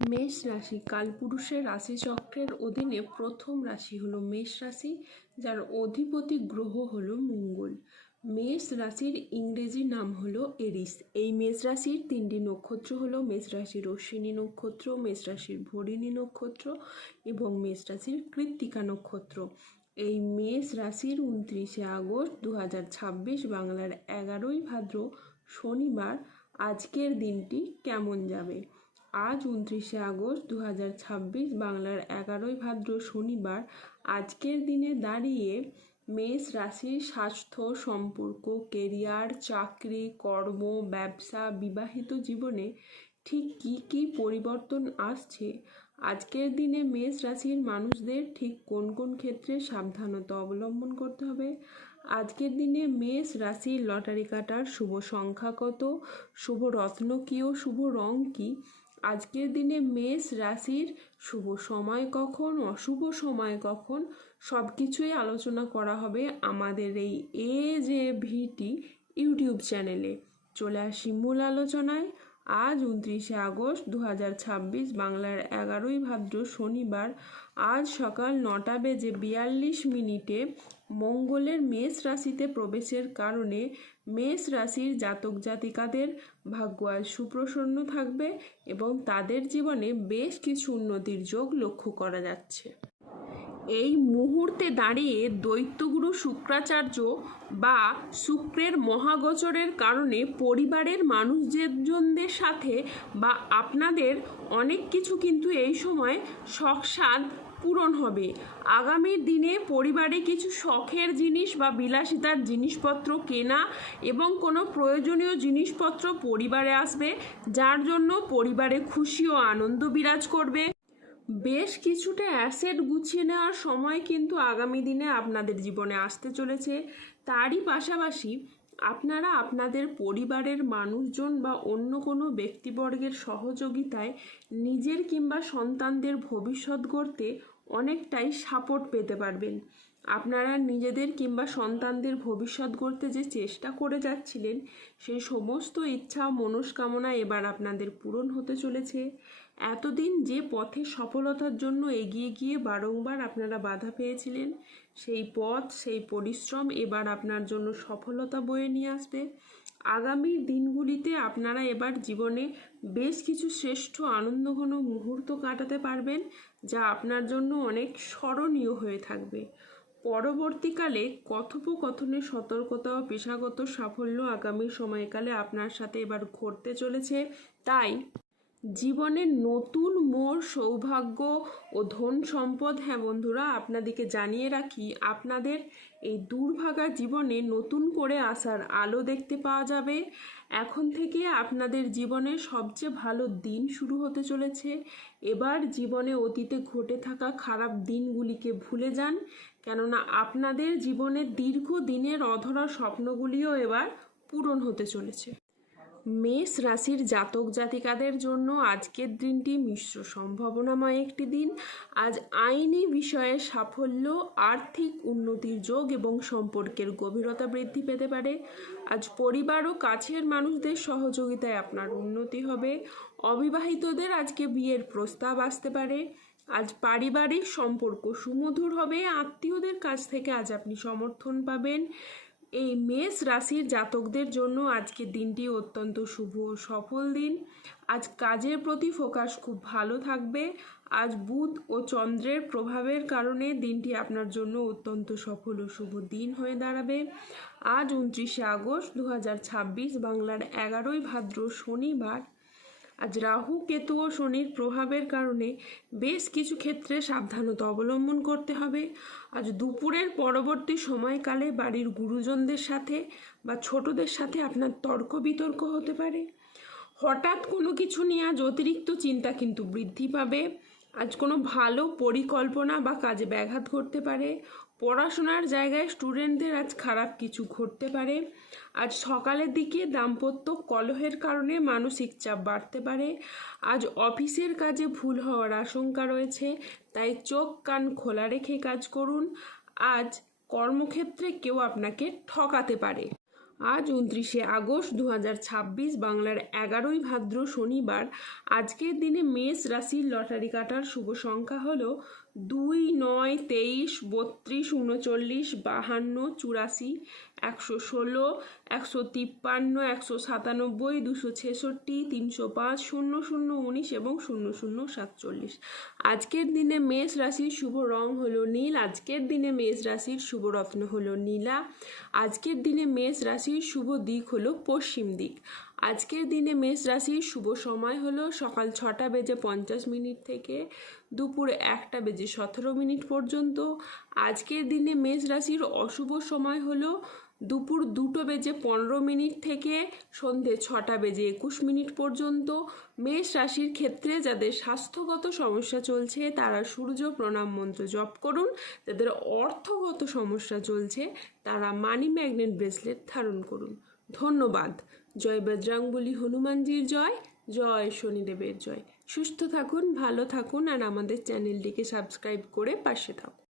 মেষ রাশি কালপুরুষের রাশিচক্রের অধীনে প্রথম রাশি হলো মেষ রাশি, যার অধিপতি গ্রহ হলো মঙ্গল। মেষ রাশির ইংরেজি নাম হলো এরিস। এই মেষ রাশির তিনটি নক্ষত্র হলো মেষ রাশির অশ্বিনী নক্ষত্র, মেষ রাশির ভরিণী নক্ষত্র এবং মেষ রাশির কৃত্তিকা নক্ষত্র। এই মেষ রাশির 29শে আগস্ট 2026 বাংলার 11ই ভাদ্র শনিবার আজকের দিনটি কেমন যাবে। আজ 29শে আগস্ট 2026 বাংলার 11ই ভাদ্র শনিবার আজকের দিনে দাঁড়িয়ে মেষ রাশির স্বাস্থ্য, সম্পর্ক, কেরিয়ার, চাকরি, কর্ম, ব্যবসা, বিবাহিত জীবনে ঠিক কী কী পরিবর্তন আসছে, আজকের দিনে মেষ রাশির মানুষদের ঠিক কোন কোন ক্ষেত্রে সাবধানতা অবলম্বন করতে হবে, আজকের দিনে মেষ রাশির লটারি কাটার শুভ সংখ্যা কত, শুভ রত্ন কী ও শুভ রং কী, আজকের দিনে মেষ রাশির শুভ সময় কখন, অশুভ সময় কখন, সব কিছুই আলোচনা করা হবে আমাদের এই AJVT ইউটিউব চ্যানেলে। চলে আসি মূল আলোচনায়। আজ 29শে আগস্ট 2026 বাংলার 11ই ভাদ্র শনিবার আজ সকাল 9:42 মঙ্গলের মেষ রাশিতে প্রবেশের কারণে মেষ রাশির জাতক জাতিকাদের ভাগ্য আজ সুপ্রসন্ন থাকবে এবং তাদের জীবনে বেশ কিছু উন্নতির যোগ লক্ষ্য করা যাচ্ছে। এই মুহূর্তে দাঁড়িয়ে দৈত্যগুরু শুক্রাচার্য বা শুক্রের মহাগোচরের কারণে পরিবারের মানুষজনদের সাথে বা আপনাদের অনেক কিছু কিন্তু এই সময় শখসাদ পূরণ হবে। আগামী দিনে পরিবারে কিছু শখের জিনিস বা বিলাসিতার জিনিসপত্র কেনা এবং কোনো প্রয়োজনীয় জিনিসপত্র পরিবারে আসবে, যার জন্য পরিবারে খুশি ও আনন্দ বিরাজ করবে। বেশ কিছুটা অ্যাসেট গুছিয়ে নেওয়ার সময় কিন্তু আগামী দিনে আপনাদের জীবনে আসতে চলেছে। তারই পাশাপাশি আপনারা আপনাদের পরিবারের মানুষজন বা অন্য কোনো ব্যক্তিবর্গের সহযোগিতায় নিজের কিংবা সন্তানদের ভবিষ্যৎ গড়তে অনেকটাই সাপোর্ট পেতে পারবেন। আপনারা নিজেদের কিংবা সন্তানদের ভবিষ্যৎ গড়তে যে চেষ্টা করে যাচ্ছিলেন, সেই সমস্ত ইচ্ছা মনস্কামনা এবার আপনাদের পূরণ হতে চলেছে। এতদিন যে পথে সফলতার জন্য এগিয়ে গিয়ে বারংবার আপনারা বাধা পেয়েছিলেন, সেই পথ, সেই পরিশ্রম এবার আপনার জন্য সফলতা বয়ে নিয়ে আসবে। আগামী দিনগুলিতে আপনারা এবার জীবনে বেশ কিছু শ্রেষ্ঠ আনন্দঘন মুহূর্ত কাটাতে পারবেন, যা আপনার জন্য অনেক স্মরণীয় হয়ে থাকবে। পরবর্তীকালে কথোপকথনে সতর্কতা ও পেশাগত সাফল্য আগামী সময়কালে আপনার সাথে এবার ঘটতে চলেছে। তাই জীবনের নতুন মোড়, সৌভাগ্য ও ধন সম্পদ, হ্যাঁ বন্ধুরা, আপনাদেরকে জানিয়ে রাখি, আপনাদের এই দুর্ভাগা জীবনে নতুন করে আসার আলো দেখতে পাওয়া যাবে। এখন থেকে আপনাদের জীবনে সবচেয়ে ভালো দিন শুরু হতে চলেছে। এবার জীবনে অতীতে ঘটে থাকা খারাপ দিনগুলিকে ভুলে যান, কেননা আপনাদের জীবনের দীর্ঘদিনের অধরা স্বপ্নগুলিও এবার পূরণ হতে চলেছে। মেষ রাশির জাতক জাতিকাদের জন্য আজকের দিনটি মিশ্র সম্ভাবনাময় একটি দিন। আজ আইনি বিষয়ে সাফল্য, আর্থিক উন্নতির যোগ এবং সম্পর্কের গভীরতা বৃদ্ধি পেতে পারে। আজ পরিবার ও কাছের মানুষদের সহযোগিতায় আপনার উন্নতি হবে। অবিবাহিতদের আজকে বিয়ের প্রস্তাব আসতে পারে। আজ পারিবারিক সম্পর্ক সুমধুর হবে। আত্মীয়দের কাছ থেকে আজ আপনি সমর্থন পাবেন। এই মেষ রাশির জাতকদের জন্য আজকের দিনটি অত্যন্ত শুভ ও সফল দিন। আজ কাজের প্রতি ফোকাস খুব ভালো থাকবে। আজ বুধ ও চন্দ্রের প্রভাবের কারণে দিনটি আপনার জন্য অত্যন্ত সফল ও শুভ দিন হয়ে দাঁড়াবে। আজ 29শে আগস্ট 2026 বাংলার 11ই ভাদ্র শনিবার আজ রাহু, কেতু ও শনির প্রভাবের কারণে বেশ কিছু ক্ষেত্রে সাবধানতা অবলম্বন করতে হবে। আজ দুপুরের পরবর্তী সময়কালে বাড়ির গুরুজনদের সাথে বা ছোটদের সাথে আপনার তর্ক বিতর্ক হতে পারে। হঠাৎ কোনো কিছু নিয়ে আজ অতিরিক্ত চিন্তা কিন্তু বৃদ্ধি পাবে। আজ কোনো ভালো পরিকল্পনা বা কাজে ব্যাঘাত ঘটতে পারে। পড়াশোনার জায়গায় স্টুডেন্টদের আজ খারাপ কিছু ঘটতে পারে। আজ সকালের দিকে দাম্পত্য কলহের কারণে মানসিক চাপ বাড়তে পারে। আজ অফিসের কাজে ভুল হওয়ার আশঙ্কা রয়েছে, তাই চোখ কান খোলা রেখে কাজ করুন। আজ কর্মক্ষেত্রে কেউ আপনাকে ঠকাতে পারে। আজ 29শে আগস্ট 2026, বাংলার 11ই ভাদ্র, শনিবার। আজকের দিনে মেষ রাশির লটারি কাটার শুভ সংখ্যা হলো 2, 9, 23, 32, 39, 52, 84, 116, 153, 197, 266, 305, 00, 19 এবং 0047। আজকের দিনে মেষ রাশির শুভ রং হলো নীল। আজকের দিনে মেষ রাশির শুভ রত্ন হলো নীলা। আজকের দিনে মেষ রাশির শুভ দিক হলো পশ্চিম দিক। আজকের দিনে মেষ রাশির শুভ সময় হলো সকাল 6:50 থেকে দুপুর 1:17 পর্যন্ত। আজকের দিনে মেষ রাশির অশুভ সময় হলো দুপুর 2:15 থেকে সন্ধে 6:21 পর্যন্ত। মেষ রাশির ক্ষেত্রে যাদের স্বাস্থ্যগত সমস্যা চলছে তারা সূর্য প্রণাম মন্ত্র জপ করুন। যাদের অর্থগত সমস্যা চলছে তারা মানি ম্যাগনেট ব্রেসলেট ধারণ করুন। ধন্যবাদ। জয় বজরংবলী হনুমানজির জয়, জয় শনিদেবের জয়। সুস্থ থাকুন, ভালো থাকুন আর আমাদের চ্যানেলটিকে সাবস্ক্রাইব করে পাশে থাকুন।